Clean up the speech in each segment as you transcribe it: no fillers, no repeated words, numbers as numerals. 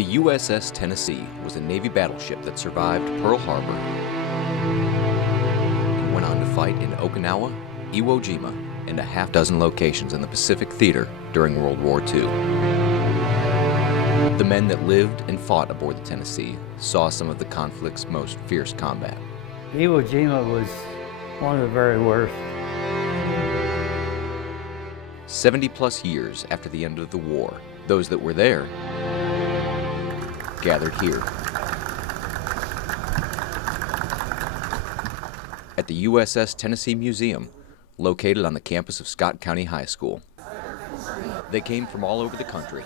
The USS Tennessee was a Navy battleship that survived Pearl Harbor and went on to fight in Okinawa, Iwo Jima, and a half dozen locations in the Pacific Theater during World War II. The men that lived and fought aboard the Tennessee saw some of the conflict's most fierce combat. Iwo Jima was one of the very worst. 70 plus years after the end of the war, those that were there gathered here at the USS Tennessee Museum, located on the campus of Scott County High School. They came from all over the country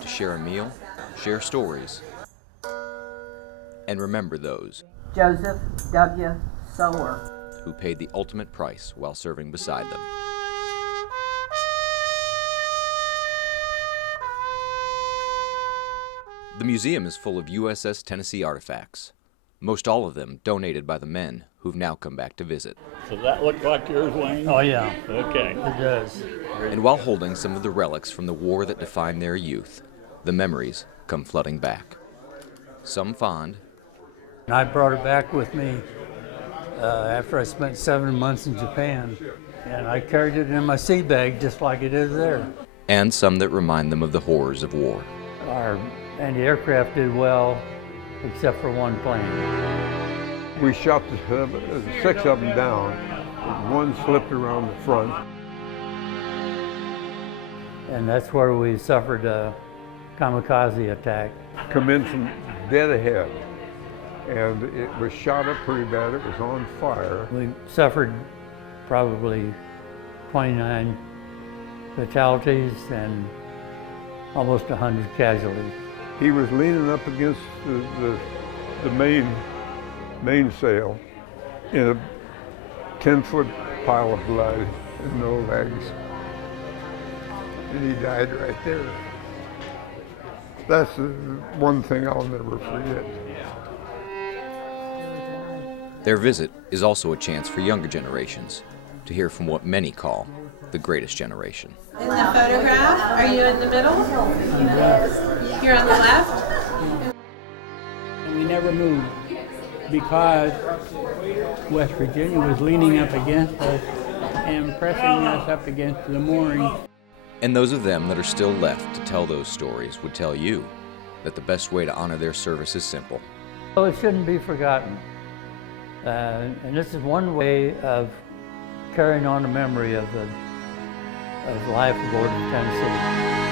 to share a meal, share stories, and remember those Joseph W. Sower, who paid the ultimate price while serving beside them. The museum is full of USS Tennessee artifacts, most all of them donated by the men who've now come back to visit. Does that look like yours, Wayne? Oh yeah, Okay. it does. And while holding some of the relics from the war that defined their youth, the memories come flooding back. Some fond, And I brought it back with me after I spent 7 months in Japan, and I carried it in my sea bag just like it is there. and some that remind them of the horrors of war. Our anti-aircraft did well, except for one plane. We shot the 6 of them down. One slipped around the front. And that's where we suffered a kamikaze attack. Come in from dead ahead. And it was shot up pretty bad. It was on fire. We suffered probably 29 fatalities and almost 100 casualties. He was leaning up against the mainsail in a 10-foot pile of blood and no legs. And he died right there. That's the one thing I'll never forget. Their visit is also a chance for younger generations to hear from what many call the greatest generation. In the photograph, are you in the middle? Yes. You're on the left? We never moved because West Virginia was leaning up against us and pressing us up against the mooring. And those of them that are still left to tell those stories would tell you that the best way to honor their service is simple. So it shouldn't be forgotten. And this is one way of carrying on the memory of life aboard the Tennessee.